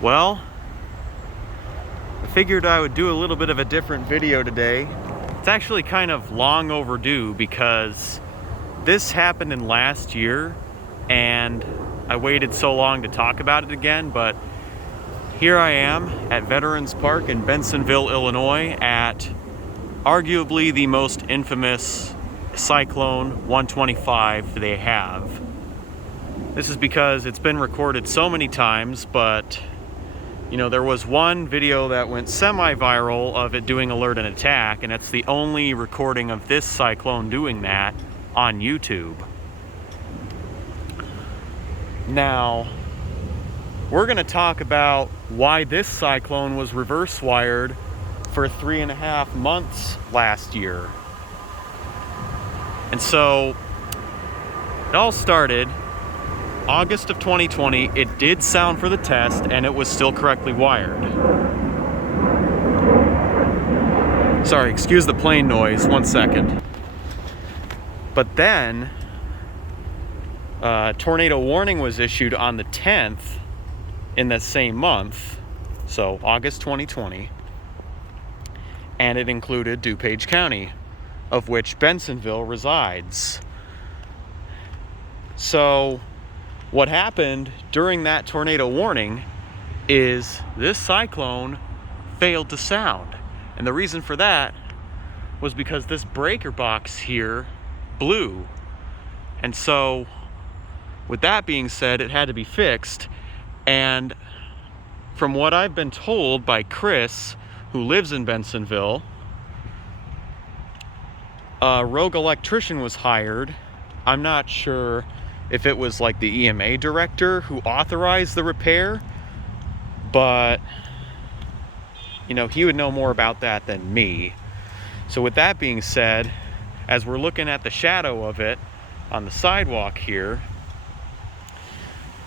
Well, I figured I would do a little bit of a different video today. It's actually kind of long overdue because this happened in last year and I waited so long to talk about it again, but here I am at Veterans Park in Bensenville, Illinois at arguably the most infamous Cyclone-125 they have. This is because it's been recorded so many times, but you know, there was one video that went semi-viral of it doing alert and attack, and it's the only recording of this cyclone doing that on YouTube. Now, we're going to talk about why this cyclone was reverse wired for 3.5 months last year. And so, it all started August of 2020. It did sound for the test and it was still correctly wired. Sorry, excuse the plane noise, 1 second. But then, tornado warning was issued on the 10th in the same month, so August 2020, and it included DuPage County, of which Bensenville resides. So, what happened during that tornado warning is this cyclone failed to sound. And the reason for that was because this breaker box here blew. And so, with that being said, it had to be fixed. And from what I've been told by Chris, who lives in Bensenville, a rogue electrician was hired. I'm not sure if it was like the EMA director who authorized the repair, but you know, he would know more about that than me. So with that being said, as we're looking at the shadow of it on the sidewalk here,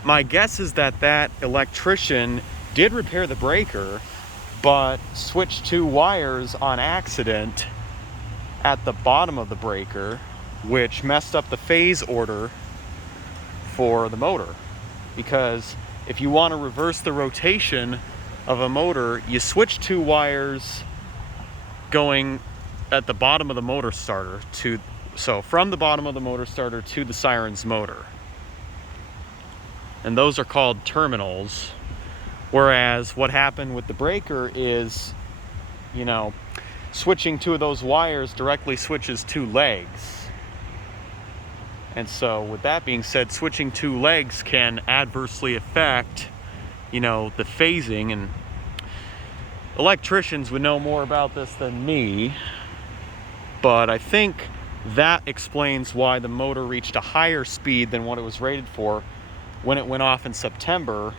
my guess is that that electrician did repair the breaker, but switched 2 wires on accident at the bottom of the breaker, which messed up the phase order for the motor. Because if you want to reverse the rotation of a motor, you switch 2 wires going at the bottom of the motor starter so from the bottom of the motor starter to the siren's motor. And those are called terminals. Whereas what happened with the breaker is, you know, switching 2 of those wires directly switches 2 legs. And so with that being said, switching 2 legs can adversely affect, you know, the phasing, and electricians would know more about this than me, but I think that explains why the motor reached a higher speed than what it was rated for when it went off in September.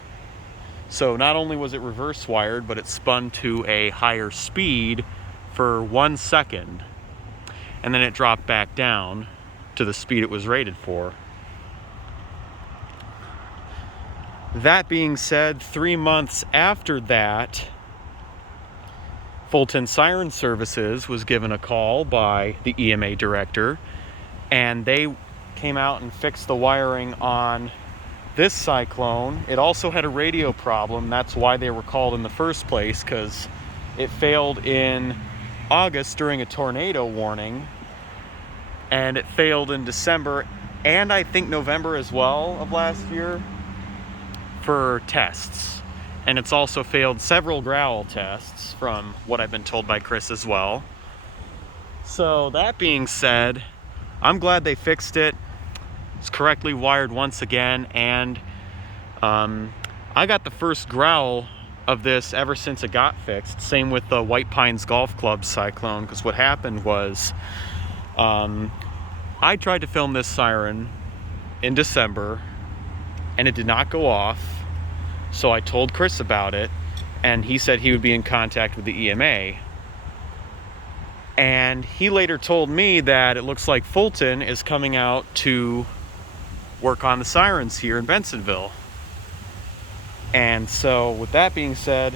So not only was it reverse wired, but it spun to a higher speed for 1 second, and then it dropped back down to the speed it was rated for. That being said, 3 months after that, Fulton Siren Services was given a call by the EMA director, and they came out and fixed the wiring on this cyclone. It also had a radio problem. That's why they were called in the first place, because it failed in August during a tornado warning, and it failed in December and I think November as well of last year for tests. And it's also failed several growl tests from what I've been told by Chris as well. So that being said, I'm glad they fixed it. It's correctly wired once again, and I got the first growl of this ever since it got fixed. Same with the White Pines Golf Club cyclone, because what happened was I tried to film this siren in December and it did not go off. So I told Chris about it, and he said he would be in contact with the EMA. And he later told me that it looks like Fulton is coming out to work on the sirens here in Bensenville. And so with that being said,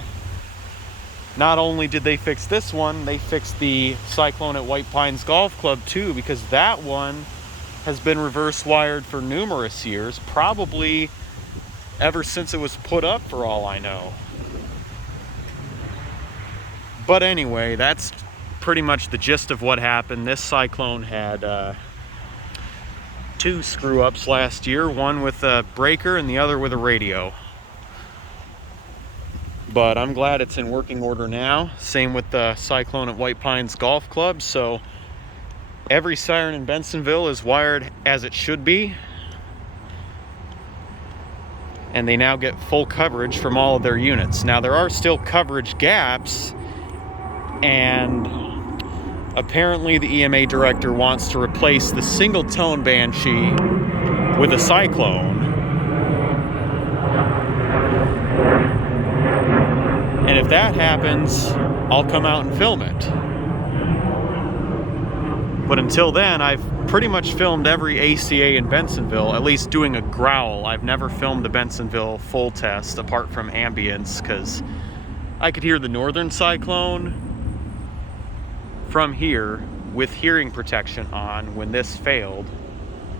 not only did they fix this one, they fixed the cyclone at White Pines Golf Club too, because that one has been reverse wired for numerous years, probably ever since it was put up, for all I know. But anyway, that's pretty much the gist of what happened. This cyclone had 2 screw-ups last year, one with a breaker and the other with a radio. But I'm glad it's in working order now. Same with the Cyclone at White Pines Golf Club. So every siren in Bensenville is wired as it should be. And they now get full coverage from all of their units. Now there are still coverage gaps, and apparently the EMA director wants to replace the single tone Banshee with a Cyclone. And if that happens, I'll come out and film it. But until then, I've pretty much filmed every ACA in Bensenville, at least doing a growl. I've never filmed a Bensenville full test apart from ambience, because I could hear the northern cyclone from here with hearing protection on when this failed.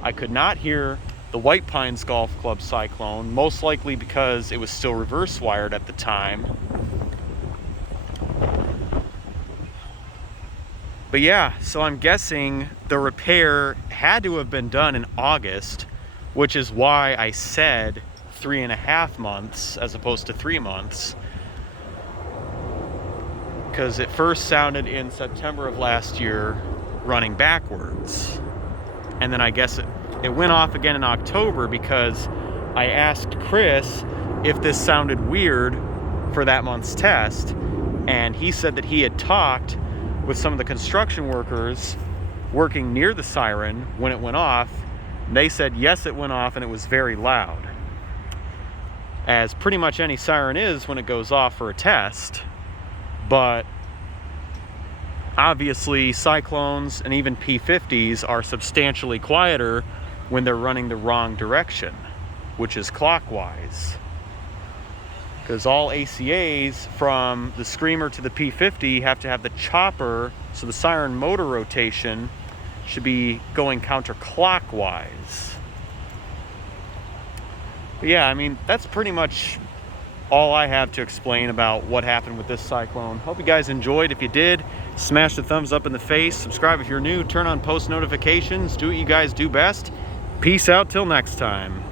I could not hear the White Pines Golf Club cyclone, most likely because it was still reverse wired at the time. But yeah, so I'm guessing the repair had to have been done in August, which is why I said 3.5 months as opposed to 3 months. Because it first sounded in September of last year running backwards. And then I guess it went off again in October because I asked Chris if this sounded weird for that month's test. And he said that he had talked with some of the construction workers working near the siren when it went off. They said yes, it went off and it was very loud, as pretty much any siren is when it goes off for a test. But obviously cyclones and even P50s are substantially quieter when they're running the wrong direction, which is clockwise. Because all ACAs from the Screamer to the P50 have to have the chopper, so the siren motor rotation should be going counterclockwise. But yeah, I mean, that's pretty much all I have to explain about what happened with this cyclone. Hope you guys enjoyed. If you did, smash the thumbs up in the face, subscribe if you're new, turn on post notifications, do what you guys do best. Peace out till next time.